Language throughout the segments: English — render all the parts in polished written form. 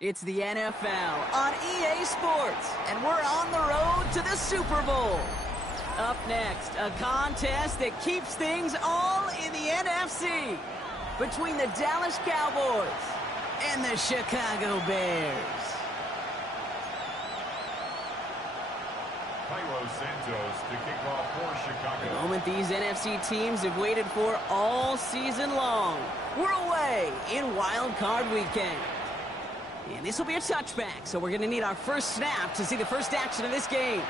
It's the NFL on EA Sports, and we're on the road to the Super Bowl. Up next, a contest that keeps things all in the NFC between the Dallas Cowboys and the Chicago Bears. Santos to kick off for Chicago. The moment these NFC teams have waited for all season long. We're away in Wild Card Weekend. And this will be a touchback, so we're going to need our first snap to see the first action of this game.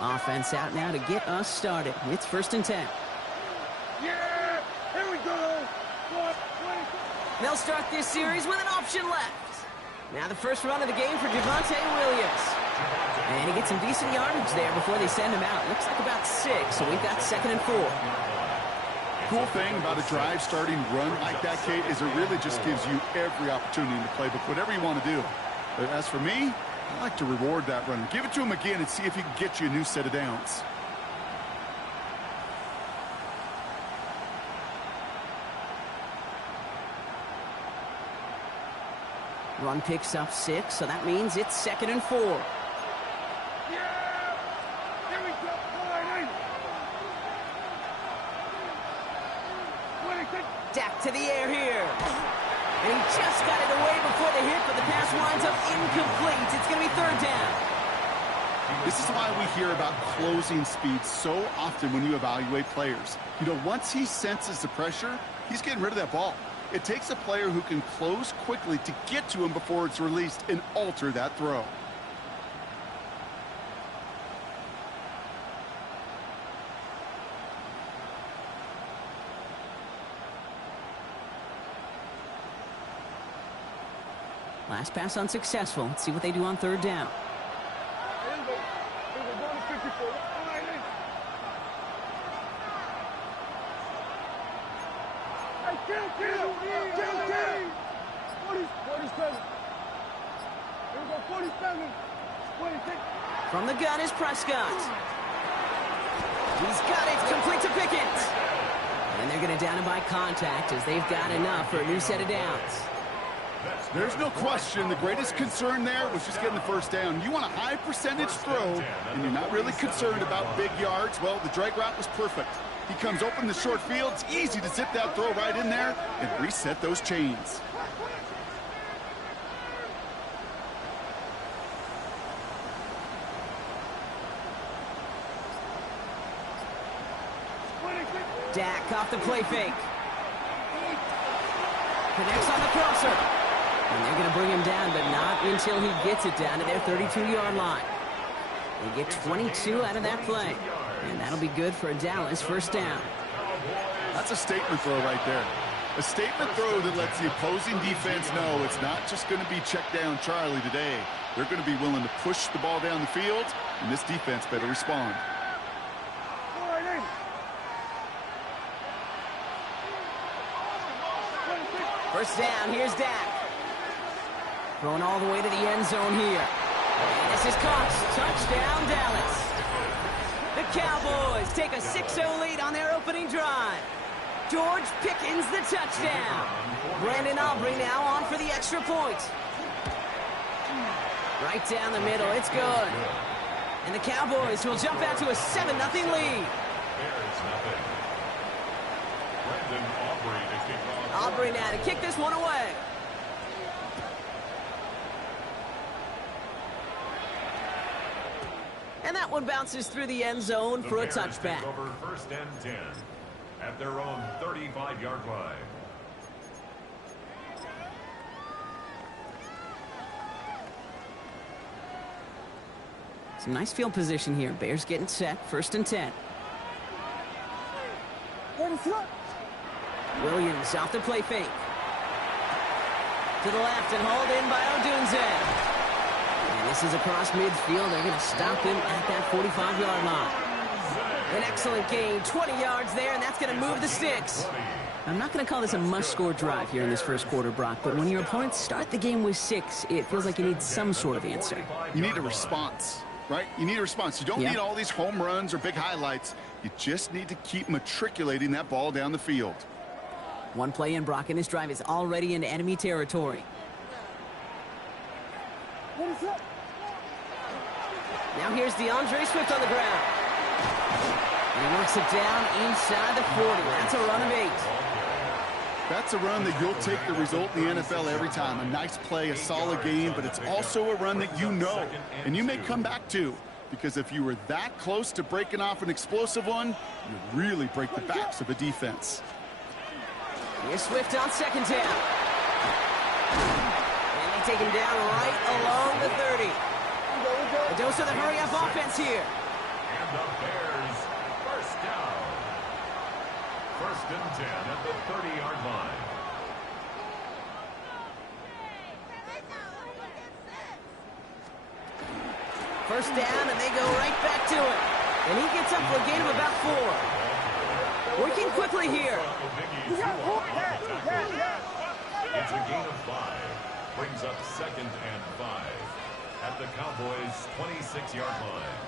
Offense out now to get us started. It's 1st and 10. Yeah! Here we go! They'll start this series with an option left. Now the first run of the game for Javonte Williams. And he gets some decent yardage there before they send him out. Looks like about 6, so we've got 2nd and 4. Cool thing about a drive starting run like that, Kate, is it really just gives you every opportunity in the playbook, whatever you want to do. But as for me, I like to reward that run. Give it to him again and see if he can get you a new set of downs. Run picks up 6, so that means it's 2nd and 4. Yeah! Here we go! Dak to the air here. And he just got it away before the hit, but the pass winds up incomplete. It's going to be 3rd down. This is why we hear about closing speed so often when you evaluate players. You know, once he senses the pressure, he's getting rid of that ball. It takes a player who can close quickly to get to him before it's released and alter that throw. Last pass unsuccessful. Let's see what they do on 3rd down. From the gun is Prescott. He's got it, complete to Pickett. And they're going to down him by contact as they've got enough for a new set of downs. There's no question the greatest concern there was just getting the 1st down. You want a high percentage throw, and you're not really concerned about big yards. Well, the drag route was perfect. He comes open the short field. It's easy to zip that throw right in there and reset those chains. Dak off the play fake. Connects on the crosser. And they're going to bring him down, but not until he gets it down to their 32-yard line. They get 22 out of that play. And that'll be good for a Dallas 1st down. That's a statement throw right there. A statement throw that lets the opposing defense know it's not just going to be check down Charlie today. They're going to be willing to push the ball down the field, and this defense better respond. 1st down, here's Dak. Throwing all the way to the end zone here. And this is caught. Touchdown, Dallas. The Cowboys take a 6-0 lead on their opening drive. George Pickens the touchdown. Brandon Aubrey now on for the extra point. Right down the middle, it's good. And the Cowboys will jump out to a 7-0 lead. Aubrey now to kick this one away. And that one bounces through the end zone for a touchback. Over 1st and 10 at their own 35-yard line. Some nice field position here. Bears getting set. 1st and 10. Williams off the play fake. To the left and hauled in by Odunze. And this is across midfield. They're going to stop him at that 45-yard line. An excellent gain. 20 yards there, and that's going to move the sticks. I'm not going to call this a must-score drive here in this first quarter, Brock, but when your opponents start the game with 6, it feels like you need some sort of answer. You need a response, right? You need a response. You don't need all these home runs or big highlights. You just need to keep matriculating that ball down the field. One play in, Brock, and this drive is already into enemy territory. Now here's DeAndre Swift on the ground. And he works it down inside the 40. That's a run of 8. That's a run that you'll take the result in the NFL every time. A nice play, a solid game, but it's also a run that you know, and you may come back to, because if you were that close to breaking off an explosive one, you really break the backs of a defense. Here's Swift on second down. And they take him down right along the 30. A dose of the hurry-up offense here. And the Bears first down. First and 10 at the 30-yard line. First down, and they go right back to it. And he gets up for a gain of about 4. Working quickly here. It's a gain of 5. Brings up second and 5 at the Cowboys' 26-yard line.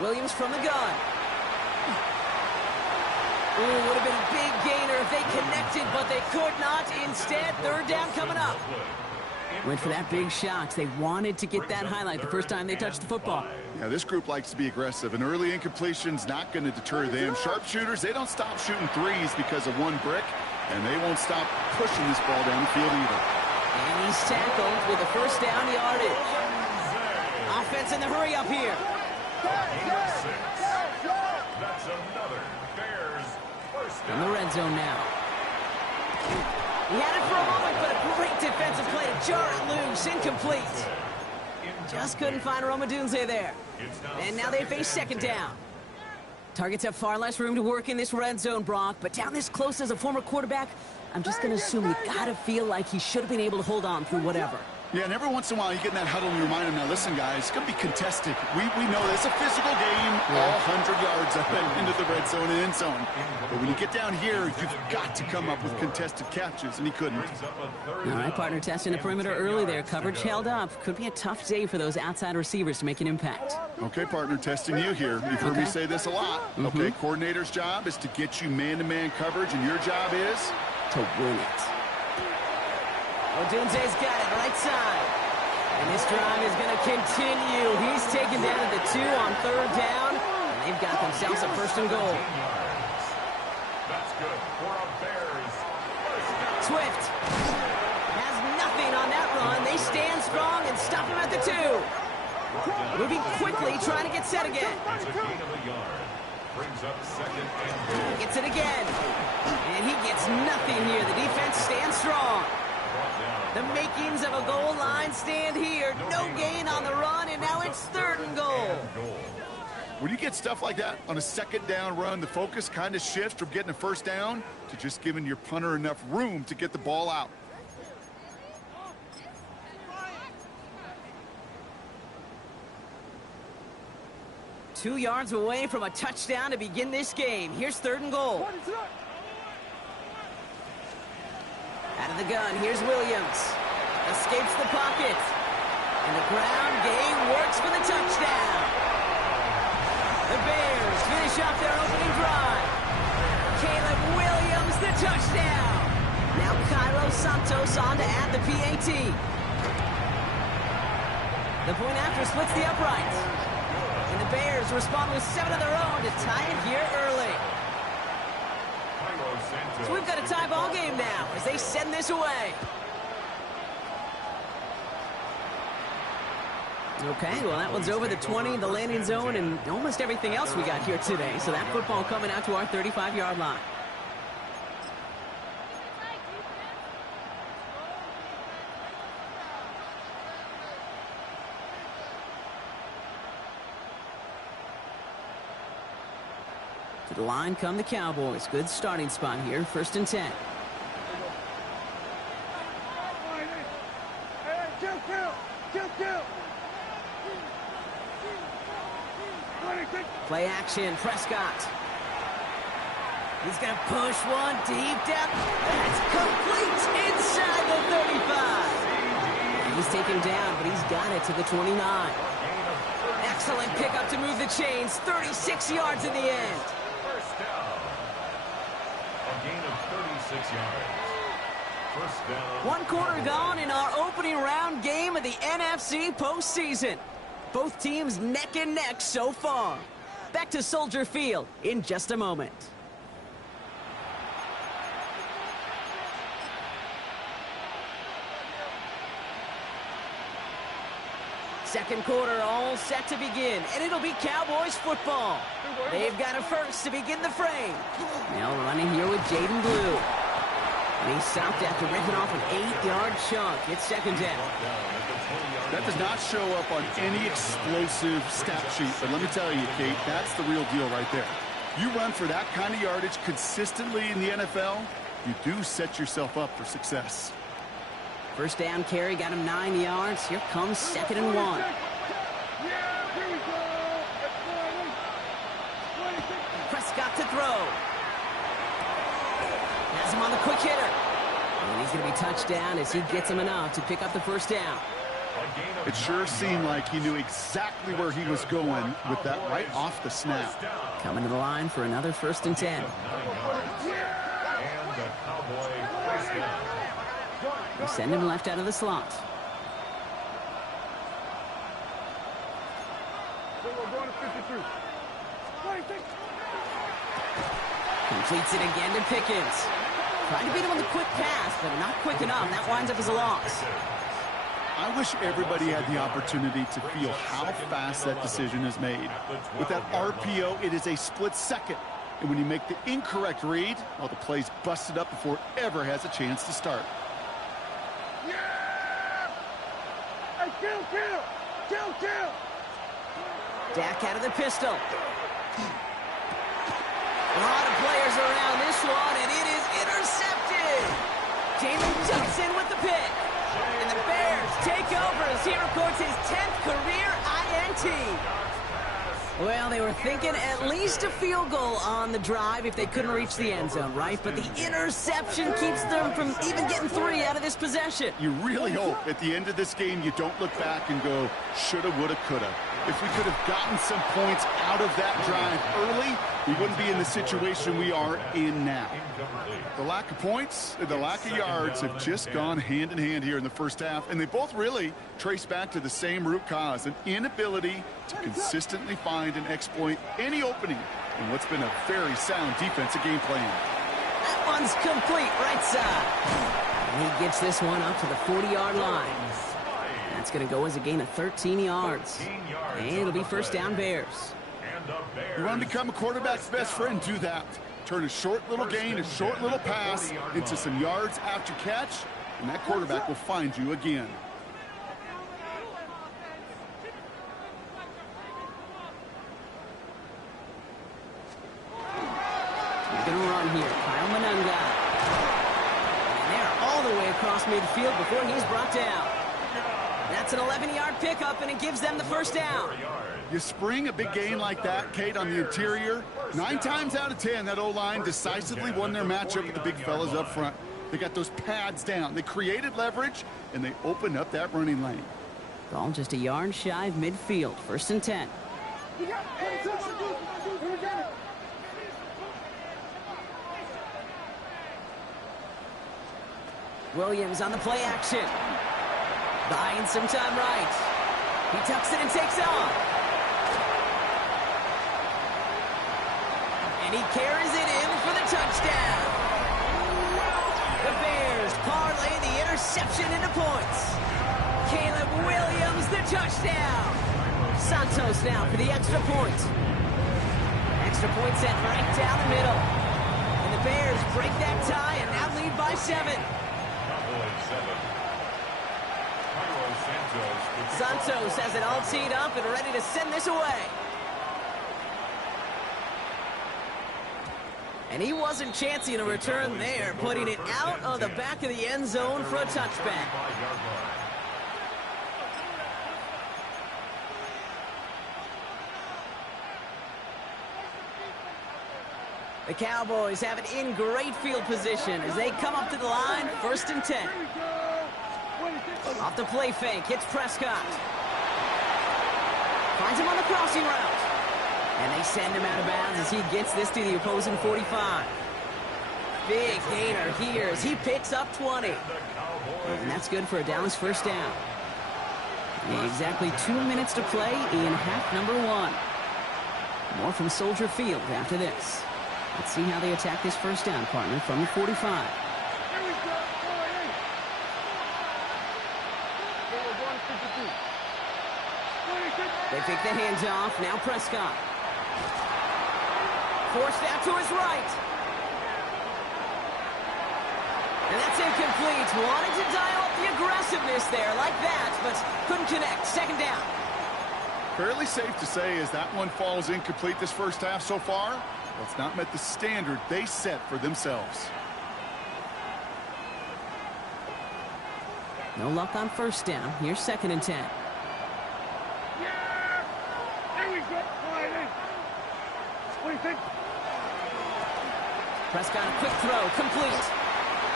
Williams from the gun. Ooh, would have been a big gainer if they connected, but they could not. Instead, third down coming up. Went for that big shot. They wanted to get that highlight the first time they touched the football. Yeah, this group likes to be aggressive. An early incompletion's not going to deter them. Sharpshooters, they don't stop shooting threes because of one brick, and they won't stop pushing this ball down the field either. And he's tackled with a first down yardage. Offense in the hurry up here. That's another Bears first In down. the red zone now. He had it for a moment, but a great defensive play to jar it loose. Incomplete. Just couldn't find Roma Dunze there. And now they face second down. Targets have far less room to work in this red zone, Brock, but down this close as a former quarterback, I'm just going to assume you got to feel like he should have been able to hold on through whatever. Yeah, and every once in a while you get in that huddle and you remind them, now listen, guys, it's going to be contested. We know this. It's a physical game, all 100 yards up and into the red zone and end zone. But when you get down here, you've got to come up with contested catches, and he couldn't. All right, partner, testing the perimeter early there. Coverage held up. Could be a tough day for those outside receivers to make an impact. Okay, partner, testing you here. You've heard me say this a lot. Okay, coordinator's job is to get you man-to-man coverage, and your job is to win it. Odunze's got it right side. And this drive is going to continue. He's taken down at the 2 on third down. And they've got themselves a first and goal. That's good for a Bears first down. Swift has nothing on that run. They stand strong and stop him at the 2. Moving quickly, trying to get set again. It's a gain of a yard. Brings up second and goal. Gets it again. And he gets nothing here. The defense stands strong. The makings of a goal line stand here. No gain on the run, and now it's third and goal. when you get stuff like that on a second down run, the focus kind of shifts from getting a first down to just giving your punter enough room to get the ball out. Two yards away from a touchdown to begin this game. Here's third and goal. Out of the gun, here's Williams. Escapes the pocket. And the ground game works for the touchdown. The Bears finish off their opening drive. Caleb Williams, the touchdown. Now Cairo Santos on to add the PAT. The point after splits the uprights. And the Bears respond with 7 of their own to tie it here early. So we've got a tie ball game now as they send this away. Okay, well, that one's over the 20, the landing zone, and almost everything else we got here today. So that football coming out to our 35-yard line. To the line come the Cowboys. Good starting spot here. 1st and 10. Play action, Prescott. He's going to push one deep down. That's complete inside the 35. He's taken down, but he's got it to the 29. Excellent pickup to move the chains. 36 yards in the end. First down. A gain of 36 yards. First down. One quarter gone in our opening round game of the NFC postseason. Both teams neck and neck so far. Back to Soldier Field in just a moment. Second quarter all set to begin, and it'll be Cowboys football. They've got a first to begin the frame. Now running here with Jaden Blue. And he stopped after ripping off an 8-yard chunk. It's second down. That does not show up on any explosive stat sheet, but let me tell you, Kate, that's the real deal right there. You run for that kind of yardage consistently in the NFL, you do set yourself up for success. First down carry got him 9 yards. Here comes second and 1. Yeah, here we go. Prescott to throw. Has him on the quick hitter. And he's going to be touched down as he gets him enough to pick up the first down. It sure seemed like he knew exactly where he was going with that right off the snap. Coming to the line for another first and 10. And the Cowboy first down. They send him left out of the slot. So we're going to 53. Completes it again to Pickens. Trying to beat him on the quick pass, but not quick enough. That winds up as a loss. I wish everybody had the opportunity to feel how fast that decision is made. With that RPO, it is a split second. And when you make the incorrect read, well, the play's busted up before it ever has a chance to start. Yeah! Hey, kill! Dak out of the pistol. A lot of players around this one, and it is intercepted. Jalen Johnson with the pick. And the Bears take over as he records his 10th career INT. Well, they were thinking at least a field goal on the drive if they couldn't reach the end zone, right? But the interception keeps them from even getting 3 out of this possession. You really hope at the end of this game you don't look back and go, shoulda, woulda, coulda. If we could have gotten some points out of that drive early, we wouldn't be in the situation we are in now. The lack of points and the lack of yards have just gone hand in hand here in the first half, and they both really trace back to the same root cause, an inability to consistently find and exploit any opening in what's been a very sound defensive game plan. That one's complete right side. And he gets this one up to the 40-yard line. That's going to go as a gain of 13 yards. And it'll be first down Bears. You want to become a quarterback's best friend, do that. Turn a short little gain, a short little pass into some yards after catch, and that quarterback will find you again. He's going to run here. Kyle Manunga. And they're all the way across midfield before he's brought down. That's an 11-yard pickup, and it gives them the first down. You spring a big gain like that, Kate, on the interior. 9 times out of 10, that O-line decisively won their matchup with the big fellas up front. They got those pads down. They created leverage, and they opened up that running lane. Ball just a yard shy of midfield. First and 10. Williams on the play action. Buying some time right. He tucks it and takes off. And he carries it in for the touchdown. The Bears parlay the interception into points. Caleb Williams, the touchdown. Santos now for the extra point. Extra point set right down the middle. And the Bears break that tie and now lead by 7. Cowboys 7. Santos has it all teed up and ready to send this away. And he wasn't chancing a return there, putting it out of the back of the end zone for a touchback. The Cowboys have it in great field position as they come up to the line, 1st and 10. Off the play fake, hits Prescott. Finds him on the crossing route. And they send him out of bounds as he gets this to the opposing 45. Big gainer here as he picks up 20. And that's good for a Dallas 1st down. Exactly 2 minutes to play in half number 1. More from Soldier Field after this. Let's see how they attack this 1st down, partner, from the 45. They take the hands off. Now Prescott. Forced out to his right. And that's incomplete. Wanted to dial up the aggressiveness there like that, but couldn't connect. 2nd down. Fairly safe to say as that one falls incomplete this 1st half so far. Well, it's not met the standard they set for themselves. No luck on 1st down. Here's 2nd and 10. Yeah! There we go. What do you think? Prescott, a quick throw, complete.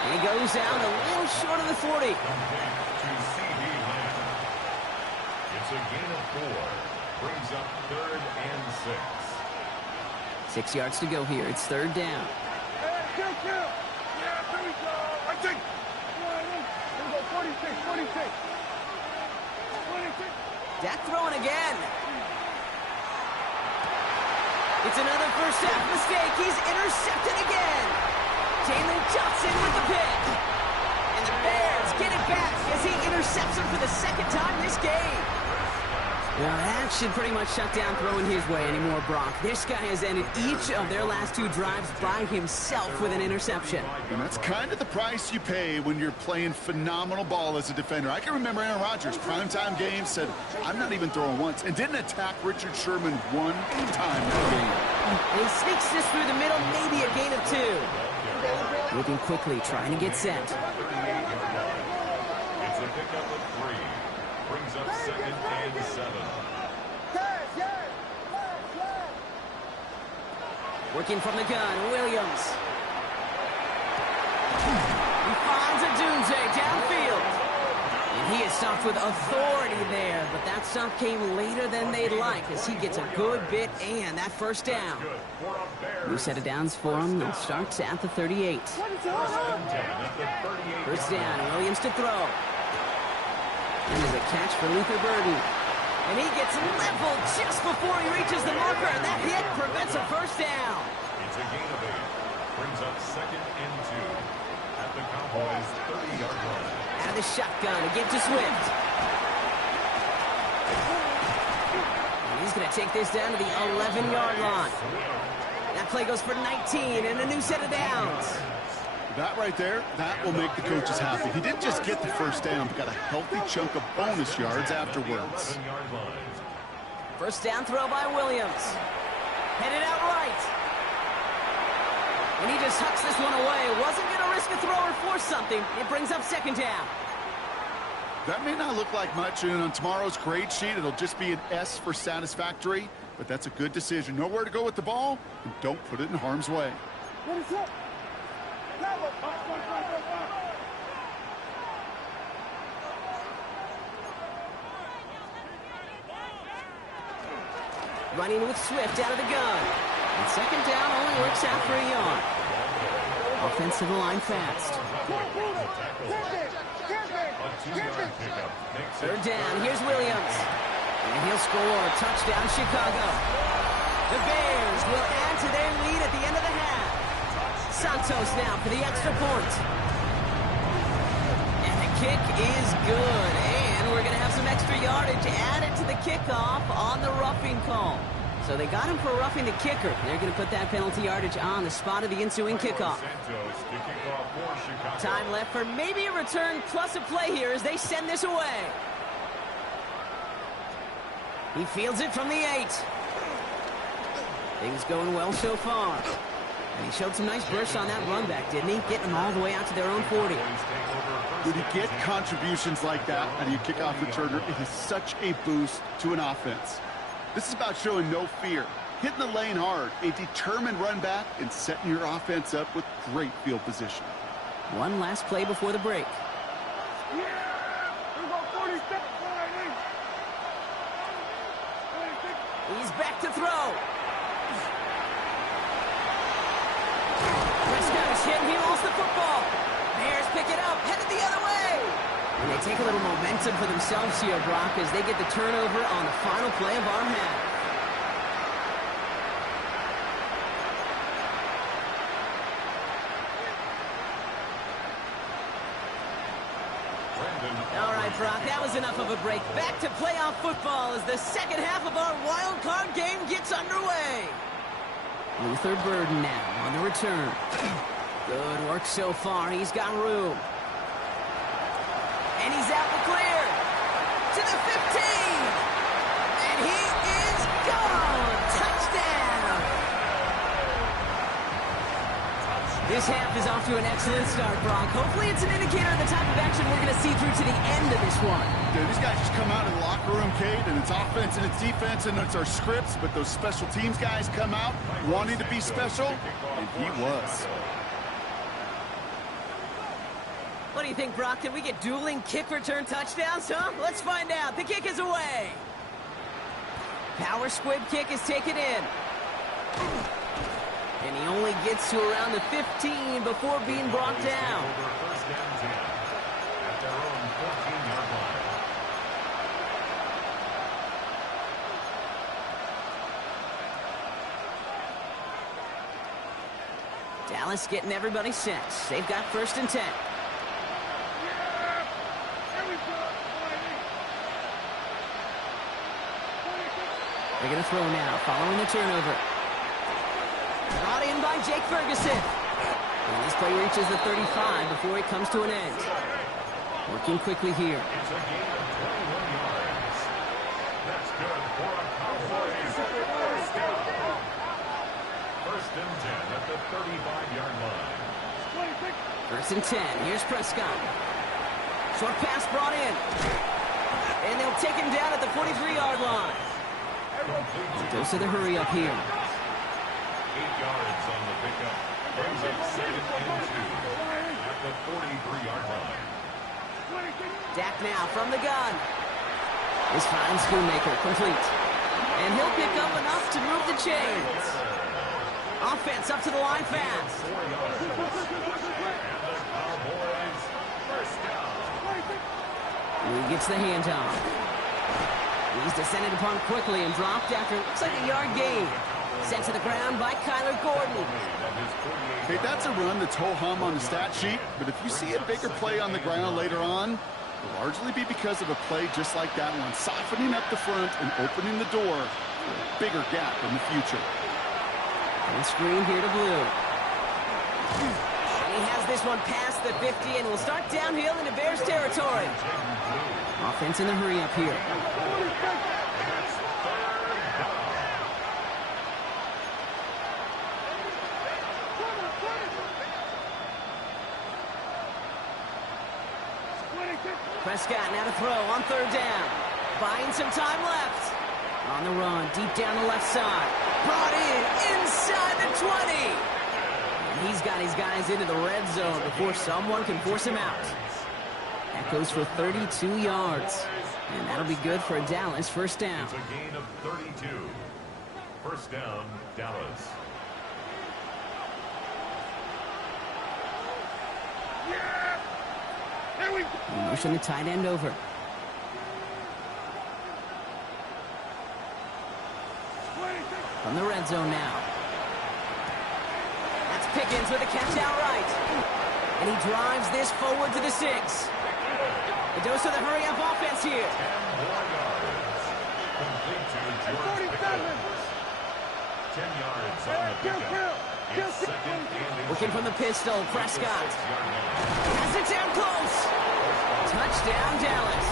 He goes down a little short of the 40. Complete to C.D. Lamb. It's a gain of 4. Brings up 3rd and 6. 6 yards to go here. It's 3rd down. Hey, kill. Yeah, there we go. I think. Here we go, 46. Dak throwing again. It's another 1st half mistake. He's intercepted again. Jalen Johnson with the pick. And the Bears get it back as he intercepts him for the 2nd time this game. Well, that should pretty much shut down throwing his way anymore, Brock. This guy has ended each of their last 2 drives by himself with an interception. And that's kind of the price you pay when you're playing phenomenal ball as a defender. I can remember Aaron Rodgers, primetime game, said, I'm not even throwing once, and didn't attack Richard Sherman 1 time that game. And he sneaks this through the middle, maybe a gain of 2. Moving quickly, trying to get set. It's a pickup of 3. Brings up 2nd and 7. Working from the gun, Williams. He finds a Dunze downfield. And he is stopped with authority there, but that stop came later than they'd like as he gets a good bit and that 1st down. New set of downs for him. It starts at the 38. 1st down, Williams to throw. And there's a catch for Luther Burden. And he gets leveled just before he reaches the marker, and that hit prevents a 1st down. It's a gain of 8. Brings up 2nd and 2 at the Cowboys' 30-yard line. Out of the shotgun, a give to Swift. And he's going to take this down to the 11-yard line. That play goes for 19 and a new set of downs. That right there, that will make the coaches happy. He didn't just get the 1st down, but got a healthy chunk of bonus yards afterwards. 1st down throw by Williams. Headed out right. And he just hucks this one away. Wasn't going to risk a throw or force something. It brings up 2nd down. That may not look like much, and on tomorrow's grade sheet, it'll just be an S for satisfactory, but that's a good decision. Know where to go with the ball, and don't put it in harm's way. What is up? Running with Swift out of the gun. And 2nd down only works out for a yard. Offensive line fast. 3rd down, here's Williams. And he'll score. Touchdown, Chicago. The Bears will add to their lead at the end of the half. Santos now for the extra point. And the kick is good. And we're going to have some extra yardage added to the kickoff on the roughing call. So they got him for roughing the kicker. They're going to put that penalty yardage on the spot of the ensuing kickoff. Time left for maybe a return plus a play here as they send this away. He fields it from the 8. Things going well so far. And he showed some nice bursts on that run back, didn't he? Getting them all the way out to their own 40. When you get contributions like that out of your kickoff returner, it is such a boost to an offense. This is about showing no fear. hitting the lane hard, a determined run back, and setting your offense up with great field position. One last play before the break. Yeah! We've got 46 riding. 26. He's back to throw. Prescott is hit and he lost the football. Bears pick it up, headed the other way. And they take a little momentum for themselves here, Brock, as they get the turnover on the final play of our half. All right, Brock, that was enough of a break. Back to playoff football as the second half of our wild card game gets underway. Luther Burden now on the return. Good work so far. He's got room. And he's out the clear. To the 15. And he is gone. Touchdown. This half is off to an excellent start, Brock. Hopefully it's an indicator of the type of action we're going to see through to the end of this one. Dude, these guys just come out of the locker room, Kate, and it's offense and it's defense and it's our scripts, but those special teams guys come out wanting to be special, and he was. What do you think, Brock? Can we get dueling kick return touchdowns, huh? Let's find out. The kick is away. Power squib kick is taken in. And he only gets to around the 15 before being brought down. First down 10 at their own 14-yard line. Dallas getting everybody set. They've got first and 10. They're going to throw now, following the turnover. Brought in by Jake Ferguson. And this play reaches the 35 before it comes to an end. Working quickly here. It's a gain of 21 yards. That's good for a Cowboys first down. First and 10 at the 35-yard line. First and 10. Here's Prescott. Short pass brought in. And they'll take him down at the 43-yard line. Goes to the hurry up here. 8 yards on the pickup. Brings up second and 2 at the 43-yard line. Dak now from the gun. This fine Schoonmaker complete. And he'll pick up enough to move the chains. Offense up to the line fast. 4 yards. And the Cowboys first down. He gets the handoff. He's descended upon quickly and dropped after looks like a yard gain. Sent to the ground by Kyler Gordon. Okay, that's a run that's ho-hum on the stat sheet, but if you see a bigger play on the ground later on, it'll largely be because of a play just like that one, softening up the front and opening the door for a bigger gap in the future. And screen here to Blue. And he has this one past the 50 and will start downhill into Bears territory. Offense in the hurry up here. Prescott now to throw on third down. Buying some time left. On the run, deep down the left side. Brought in inside the 20. And he's got his guys into the red zone before someone can force him out. That goes for 32 yards. And that'll be good for a Dallas first down. It's a gain of 32. First down, Dallas. Motion the tight end over. From the red zone now. That's Pickens with a catch outright. And he drives this forward to the 6. The dose of the hurry-up offense here. 10 more yards. Complete to George Pickens. 10 yards on the pickup. It's second and Working from the pistol, Prescott. Has it down close. Touchdown, Dallas.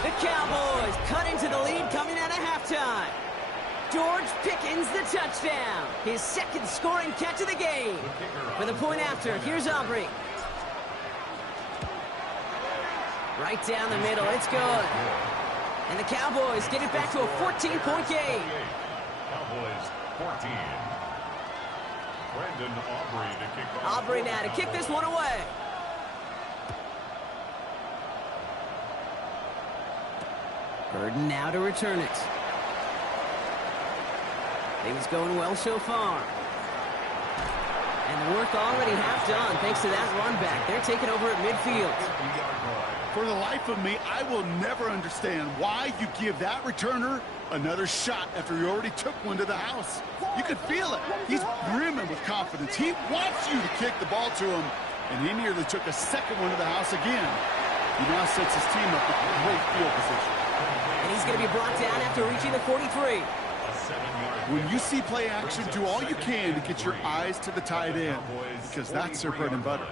The Cowboys cut into the lead coming out of halftime. George Pickens, the touchdown. His second scoring catch of the game. For the point after, here's Aubrey. Right down the middle, it's good. And the Cowboys get it back to a 14-point game. Cowboys 14. Brandon Aubrey to kick off. Aubrey now to kick this one away. Burden now to return it. Things going well so far. And the work already half done thanks to that run back. They're taking over at midfield. For the life of me, I will never understand why you give that returner another shot after you already took one to the house. You can feel it. He's brimming with confidence. He wants you to kick the ball to him, and he nearly took a second one to the house again. He now sets his team up with great field position. And he's going to be brought down after reaching the 43. When you see play action, do all you can to get your eyes to the tight end, because that's their bread and butter.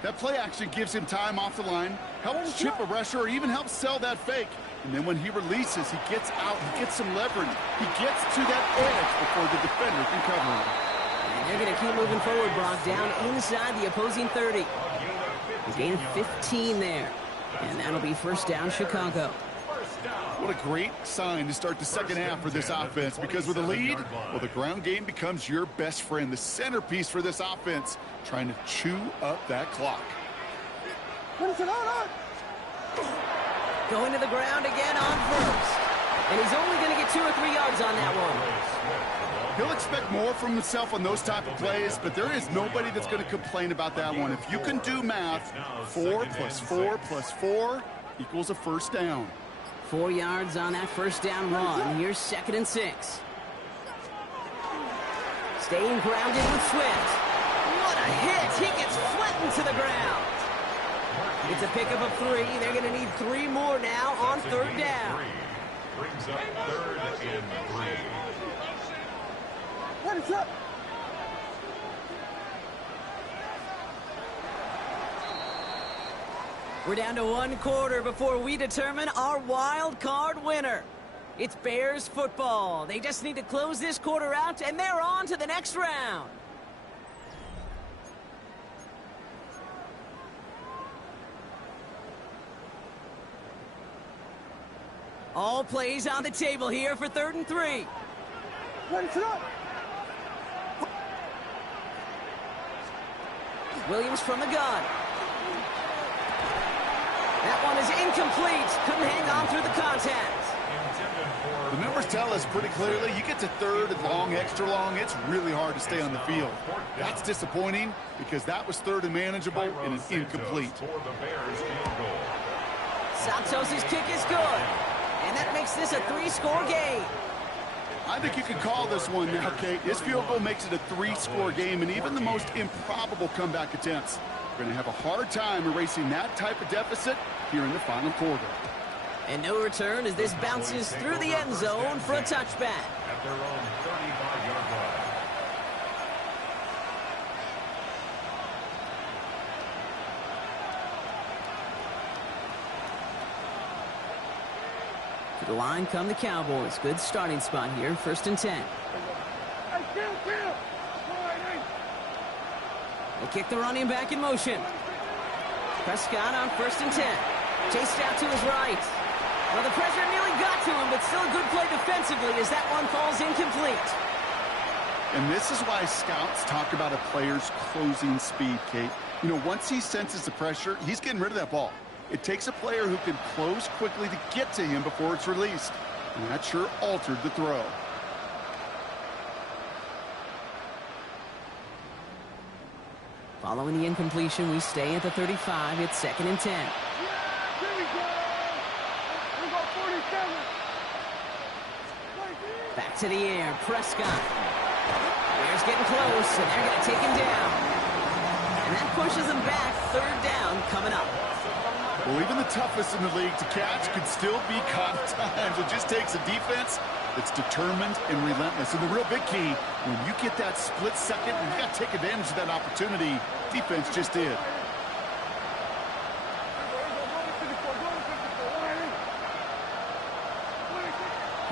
That play action gives him time off the line, helps chip a rusher, or even helps sell that fake. And then when he releases, he gets out, he gets some leverage. He gets to that edge before the defender can cover him. And they're going to keep moving forward, Brock, down inside the opposing 30. A gain of 15 there. And that'll be first down, Chicago. What a great sign to start the second half for this offense, because with a lead, well, the ground game becomes your best friend, the centerpiece for this offense, trying to chew up that clock. Going to the ground again on first. And he's only going to get 2 or 3 yards on that one. He'll expect more from himself on those type of plays, but there is nobody that's going to complain about that one. If you can do math, 4 + 4 + 4 equals a first down. 4 yards on that first down run. Here's 2nd and 6. Staying grounded with Swift. What a hit! He gets flattened to the ground. It's a pickup of 3. They're going to need 3 more now on 3rd down. Brings up 3rd and 3. What is up? We're down to 1 quarter before we determine our wild card winner. It's Bears football. They just need to close this quarter out, and they're on to the next round. All plays on the table here for 3rd and 3. What is up? Williams from the gun. That one is incomplete. Couldn't hang on through the contact. The numbers tell us pretty clearly, you get to 3rd and long, extra long, it's really hard to stay on the field. That's disappointing because that was 3rd and manageable and an incomplete. Santos' kick is good. And that makes this a 3-score game. I think you can call this one now, Kate. This field goal makes it a 3-score game, and even the most improbable comeback attempts are going to have a hard time erasing that type of deficit here in the final quarter. And no return as this bounces through the end zone for a touchback. At their own 35-yard line. To the line come the Cowboys. Good starting spot here, 1st and 10. They kick the running back in motion. Prescott on 1st and 10. Chased out to his right. Well, the pressure nearly got to him, but still a good play defensively as that one falls incomplete. And this is why scouts talk about a player's closing speed, Kate. You know, once he senses the pressure, he's getting rid of that ball. It takes a player who can close quickly to get to him before it's released. And that sure altered the throw. Following the incompletion, we stay at the 35. It's 2nd and 10. Here we go. We got 47. Back to the air. Prescott. Bears getting close, and they're going to take him down. And that pushes them back. 3rd down coming up. Well, even the toughest in the league to catch could still be caught at times. It just takes a defense that's determined and relentless. And the real big key, when you get that split second, you got to take advantage of that opportunity. Defense just did.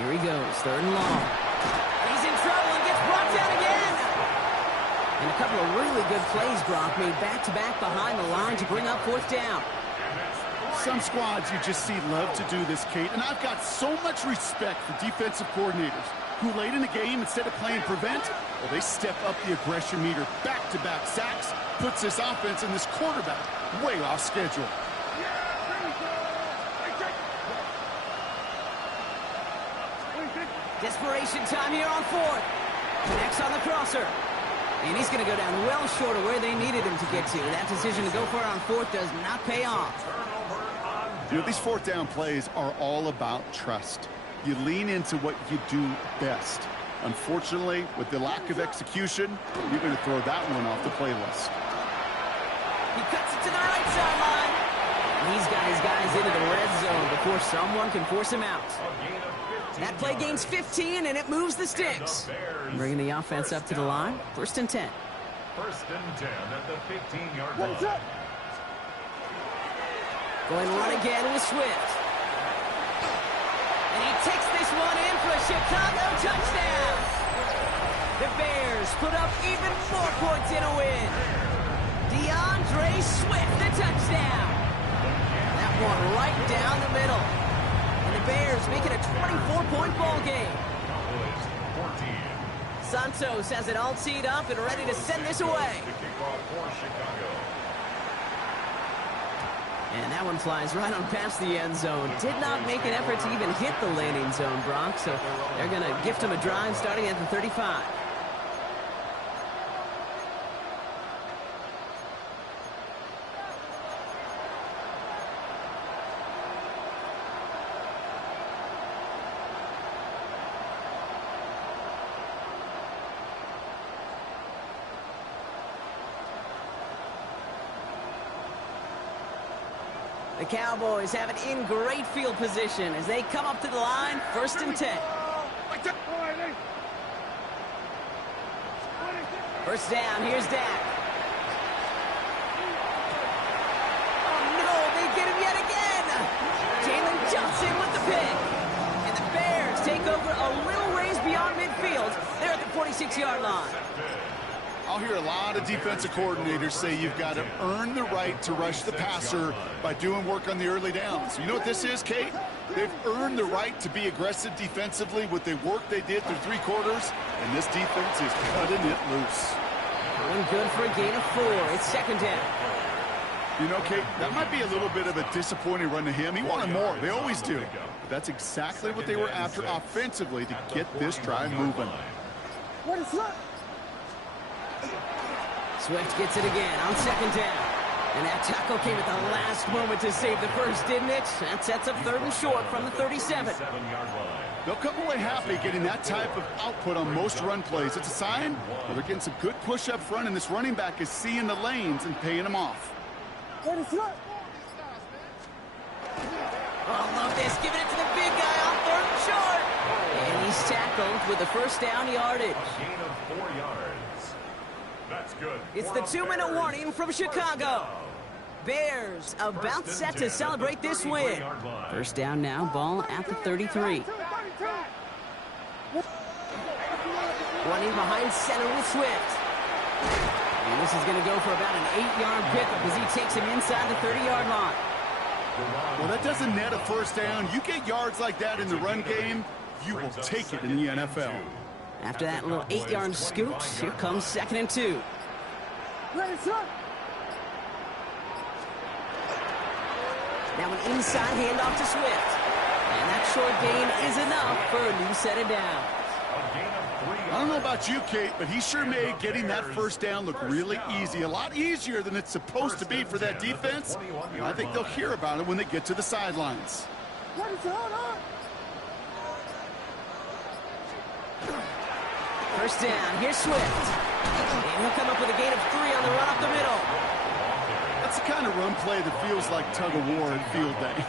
Here he goes, 3rd and long. He's in trouble and gets brought down again. And a couple of really good plays, Brock, made back-to-back behind the line to bring up 4th down. Some squads you just see love to do this, Kate, and I've got so much respect for defensive coordinators. who late in the game, instead of playing prevent, well, they step up the aggression meter. Back-to-back sacks puts this offense and this quarterback way off schedule. Desperation time here on fourth. Connects on the crosser. And he's going to go down well short of where they needed him to get to. That decision to go for it on fourth does not pay off. You know, these fourth down plays are all about trust. You lean into what you do best. Unfortunately, with the lack of execution, you're going to throw that one off the playlist. He cuts it to the right sideline. He's got his guys into the red zone before someone can force him out. That play gains 15, and it moves the sticks. Bringing the offense up to the line. 1st and 10. 1st and 10 at the 15-yard line. Going run again with Swift. And he takes this one in for a Chicago touchdown. The Bears put up even more points in a win. DeAndre Swift, the touchdown. That one right down the middle. And the Bears make it a 24-point ball game. Santos has it all teed up and ready to send this away. And that one flies right on past the end zone. Did not make an effort to even hit the landing zone, Brock. So they're going to gift him a drive starting at the 35. The Cowboys have it in great field position as they come up to the line, 1st and 10. 1st down, here's Dak. Oh no, they get him yet again! Jalen Johnson with the pick. And the Bears take over a little ways beyond midfield. They're at the 46-yard line. I'll hear a lot of defensive coordinators say you've got to earn the right to rush the passer by doing work on the early downs. You know what this is, Kate? They've earned the right to be aggressive defensively with the work they did through 3 quarters, and this defense is cutting it loose. Going good for a gain of 4. It's 2nd down. You know, Kate, that might be a little bit of a disappointing run to him. He wanted more. They always do. But that's exactly what they were after offensively to get this drive moving. What is that? Swift gets it again on 2nd down. And that tackle came at the last moment to save the first, didn't it? That sets up 3rd and short from the 37. They'll come away happy getting that type of output on most run plays. It's a sign where they're getting some good push up front, and this running back is seeing the lanes and paying them off. What is that? Oh, love this. Giving it to the big guy on 3rd and short. And he's tackled with the 1st down yardage. Gain of 4 yards. That's good. It's the 2-minute warning from Chicago. Bears about set to celebrate this win. 1st down now, ball at the 33. Running behind center with Swift. And this is going to go for about an 8-yard pickup as he takes him inside the 30-yard line. Well, that doesn't net a 1st down. You get yards like that in the run game, you will take it in the NFL. After that little 8-yard scoot, here comes 2nd and 2. Now an inside handoff to Swift. And that short gain is enough for a new set of downs. I don't know about you, Kate, but he sure made getting that 1st down look really easy. A lot easier than it's supposed to be for that defense. And I think they'll hear about it when they get to the sidelines. What is going on? 1st down, here's Swift. And he'll come up with a gain of 3 on the run up the middle. That's the kind of run play that feels like tug-of-war at field day.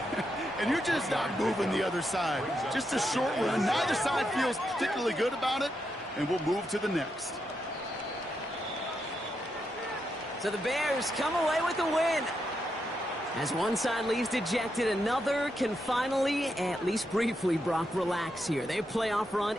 And you're just not moving the other side. Just a short run. Neither side feels particularly good about it, and we'll move to the next. So the Bears come away with a win. As one side leaves dejected, another can finally, at least briefly, Brock, relax here. Their playoff run